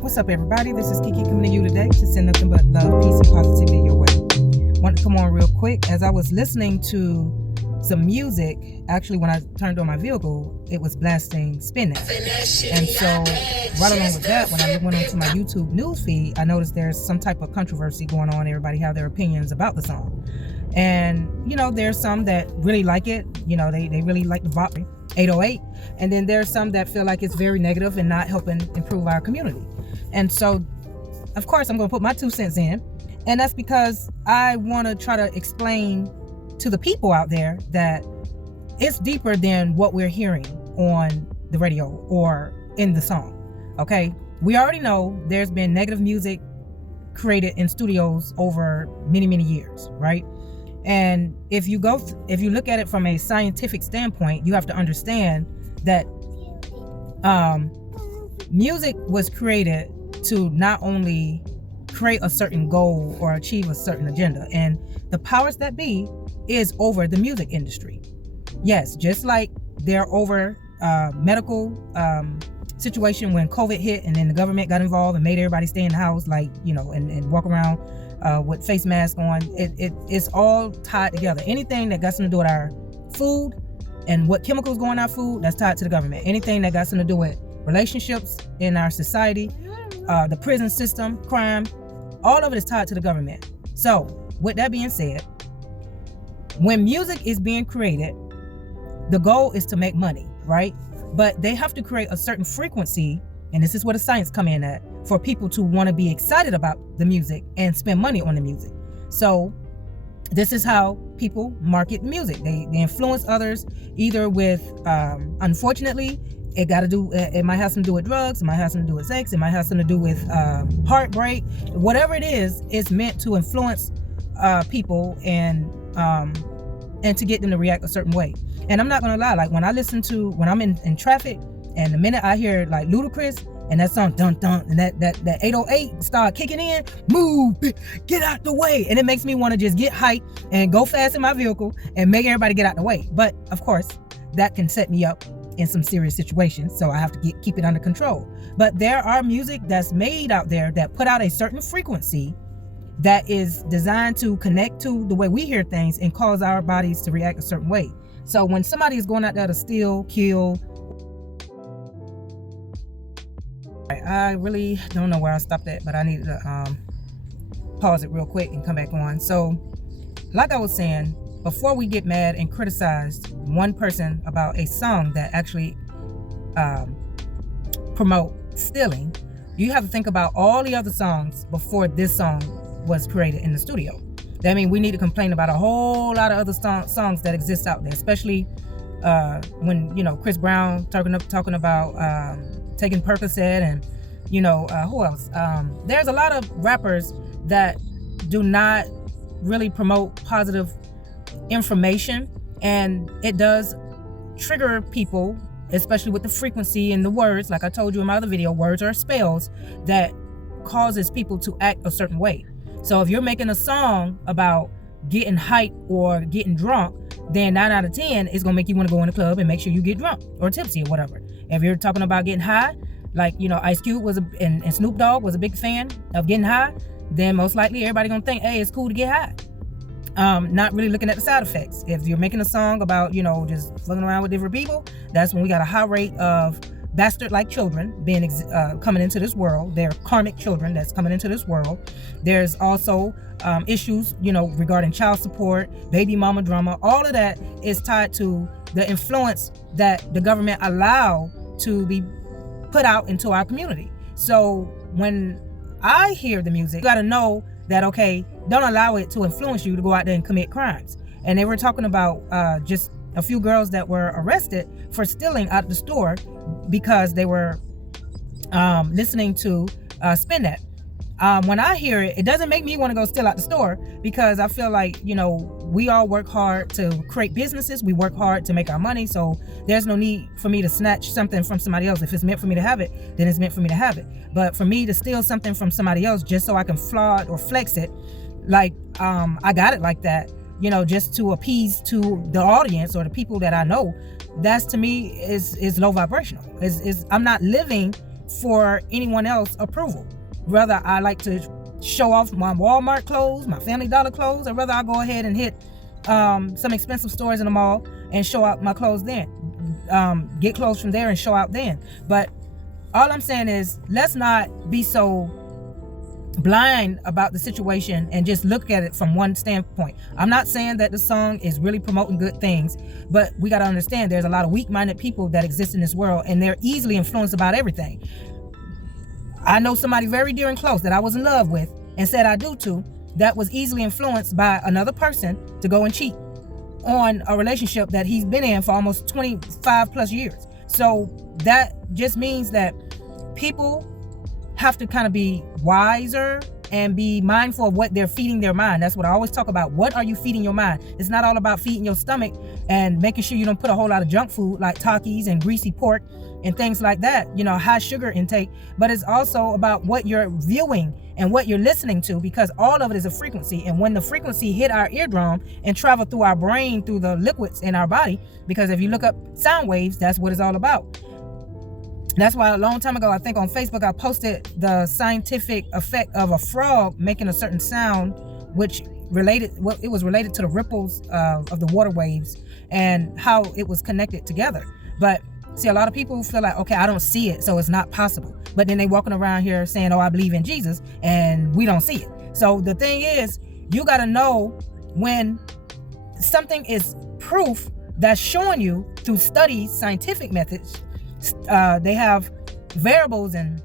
What's up, everybody? This is Kiki coming to you today to send nothing but love, peace, and positivity your way. Want to come on real quick. As I was listening to some music, actually when I turned on my vehicle, it was blasting Spinning. And so right along with that, when I went onto my YouTube news feed, I noticed there's some type of controversy going on. Everybody have their opinions about the song. And, there's some that really like it. They really like the bop 808. And then there's some that feel like it's very negative and not helping improve our community. And so, of course, I'm going to put my 2 cents in. And that's because I want to try to explain to the people out there that it's deeper than what we're hearing on the radio or in the song. Okay? We already know there's been negative music created in studios over many, many years, right? And if you look at it from a scientific standpoint, you have to understand that music was created to not only create a certain goal or achieve a certain agenda, and the powers that be is over the music industry. Yes, just like they're over medical situation when COVID hit, and then the government got involved and made everybody stay in the house, and walk around with face masks on. It's all tied together. Anything that got something to do with our food and what chemicals go in our food, that's tied to the government. Anything that got something to do with relationships in our society, the prison system, crime, all of it is tied to the government. So with that being said, when music is being created, the goal is to make money, right? But they have to create a certain frequency, and this is where the science come in at, for people to want to be excited about the music and spend money on the music. So this is how people market music. They influence others either with, unfortunately, it might have something to do with drugs, it might have something to do with sex, it might have something to do with heartbreak. Whatever it is, it's meant to influence people and to get them to react a certain way. And I'm not gonna lie, like when I'm in traffic, and the minute I hear like Ludacris and that song dun dun, and that 808 start kicking in, move, get out the way, and it makes me want to just get hyped and go fast in my vehicle and make everybody get out the way. But of course, that can set me up in some serious situations, so I have to keep it under control. But there are music that's made out there that put out a certain frequency that is designed to connect to the way we hear things and cause our bodies to react a certain way. So when somebody is going out there to steal, kill, I really don't know where I stopped at, but I needed to pause it real quick and come back on. So like I was saying, before we get mad and criticize one person about a song that actually promote stealing, you have to think about all the other songs before this song was created in the studio. That means we need to complain about a whole lot of other songs that exist out there, especially when Chris Brown talking about taking Percocet, and who else? There's a lot of rappers that do not really promote positive information, and it does trigger people, especially with the frequency and the words. Like I told you in my other video, words are spells that causes people to act a certain way. So if you're making a song about getting hyped or getting drunk, then 9 out of 10 is gonna make you want to go in the club and make sure you get drunk or tipsy or whatever. If you're talking about getting high, like Ice Cube and Snoop Dogg was a big fan of getting high, then most likely everybody gonna think, hey, it's cool to get high. Not really looking at the side effects. If you're making a song about just fucking around with different people, that's when we got a high rate of bastard-like children being coming into this world. They're karmic children that's coming into this world. There's also issues, regarding child support, baby mama drama. All of that is tied to the influence that the government allow to be put out into our community. So when I hear the music, you got to know that, okay, don't allow it to influence you to go out there and commit crimes. And they were talking about just a few girls that were arrested for stealing out of the store because they were listening to Spin That. When I hear it, it doesn't make me want to go steal out the store, because I feel like, we all work hard to create businesses. We work hard to make our money. So there's no need for me to snatch something from somebody else. If it's meant for me to have it, then it's meant for me to have it. But for me to steal something from somebody else just so I can flaunt or flex it, like I got it like that, just to appease to the audience or the people that I know, that's to me is low vibrational. I'm not living for anyone else approval. Whether I like to show off my Walmart clothes, my Family Dollar clothes, or whether I go ahead and hit some expensive stores in the mall and show out my clothes then. Get clothes from there and show out then. But all I'm saying is, let's not be so blind about the situation and just look at it from one standpoint. I'm not saying that the song is really promoting good things, but we got to understand there's a lot of weak-minded people that exist in this world, and they're easily influenced about everything. I know somebody very dear and close that I was in love with and said I do too, that was easily influenced by another person to go and cheat on a relationship that he's been in for almost 25 plus years. So that just means that people have to kind of be wiser and be mindful of what they're feeding their mind. That's what I always talk about. What are you feeding your mind? It's not all about feeding your stomach and making sure you don't put a whole lot of junk food like Takis and greasy pork and things like that, high sugar intake, but it's also about what you're viewing and what you're listening to, because all of it is a frequency. And when the frequency hit our eardrum and travel through our brain, through the liquids in our body, because if you look up sound waves, that's what it's all about. That's why a long time ago, I think on Facebook, I posted the scientific effect of a frog making a certain sound, which it was related to the ripples of the water waves and how it was connected together. But see, a lot of people feel like, okay, I don't see it, so it's not possible. But then they walking around here saying, oh, I believe in Jesus, and we don't see it. So the thing is, you got to know when something is proof that's showing you through studies, scientific methods. They have variables, and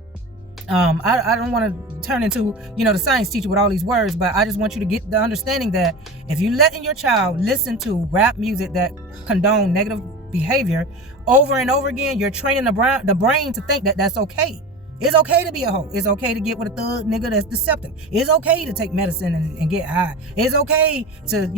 I don't want to turn into the science teacher with all these words, but I just want you to get the understanding that if you letting your child listen to rap music that condone negative behavior over and over again, you're training the brain to think that that's okay. It's okay to be a hoe. It's okay to get with a thug nigga that's deceptive. It's okay to take medicine and get high. It's okay to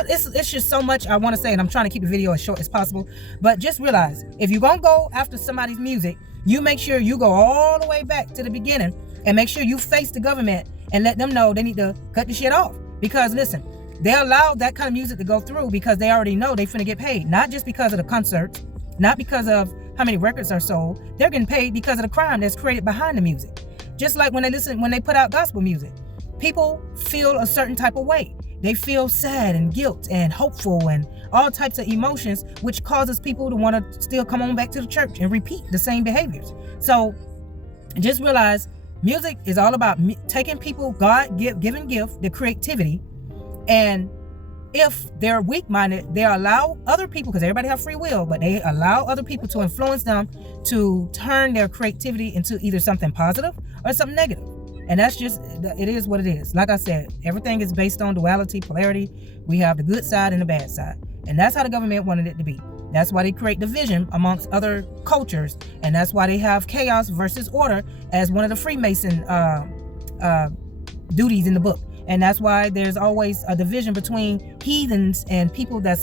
it's just so much I want to say, and I'm trying to keep the video as short as possible. But just realize, if you're gonna go after somebody's music, you make sure you go all the way back to the beginning and make sure you face the government and let them know they need to cut the shit off. Because listen, they allow that kind of music to go through because they already know they finna get paid, not just because of the concerts, not because of how many records are sold. They're getting paid because of the crime that's created behind the music. Just like when they put out gospel music, people feel a certain type of way. They feel sad and guilt and hopeful and all types of emotions, which causes people to want to still come on back to the church and repeat the same behaviors. So just realize music is all about taking people God-given gift, the creativity, and if they're weak-minded, they allow other people, because everybody have free will, but they allow other people to influence them to turn their creativity into either something positive or something negative. And that's just, it is what it is. Like I said, everything is based on duality, polarity. We have the good side and the bad side. And that's how the government wanted it to be. That's why they create division amongst other cultures. And that's why they have chaos versus order as one of the Freemason duties in the book. And that's why there's always a division between heathens and people that's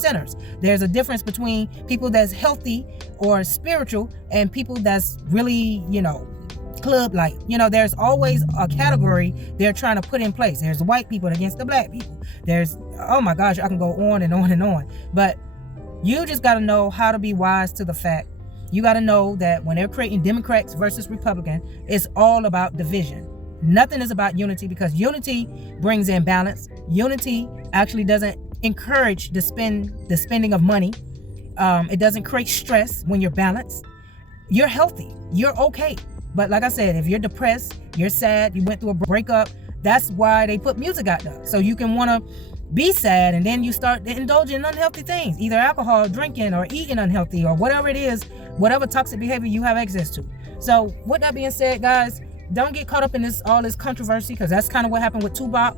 sinners. There's a difference between people that's healthy or spiritual and people that's really, club like. There's always a category they're trying to put in place. There's the white people against the black people. There's, oh my gosh, I can go on and on and on. But you just got to know how to be wise to the fact. You got to know that when they're creating Democrats versus Republican, it's all about division. Nothing is about unity, because unity brings in balance. Unity actually doesn't encourage the spending of money. It doesn't create stress when you're balanced. You're healthy. You're okay. But like I said, if you're depressed, you're sad, you went through a breakup, that's why they put music out there. So you can want to be sad, and then you start indulging in unhealthy things, either alcohol, drinking, or eating unhealthy, or whatever it is, whatever toxic behavior you have access to. So with that being said, guys, don't get caught up in all this controversy, because that's kind of what happened with Tupac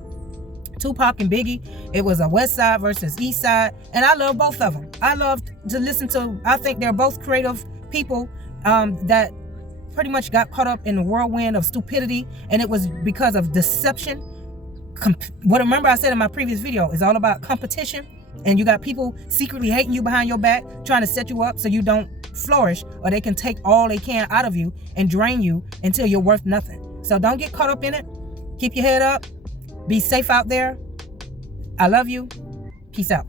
and Biggie. It was a West Side versus East Side, and I love both of them. I love to listen to, I think they're both creative people that pretty much got caught up in the whirlwind of stupidity, and it was because of deception. Remember I said in my previous video, it's all about competition, and you got people secretly hating you behind your back, trying to set you up so you don't flourish, or they can take all they can out of you and drain you until you're worth nothing. So don't get caught up in it. Keep your head up. Be safe out there. I love you. Peace out.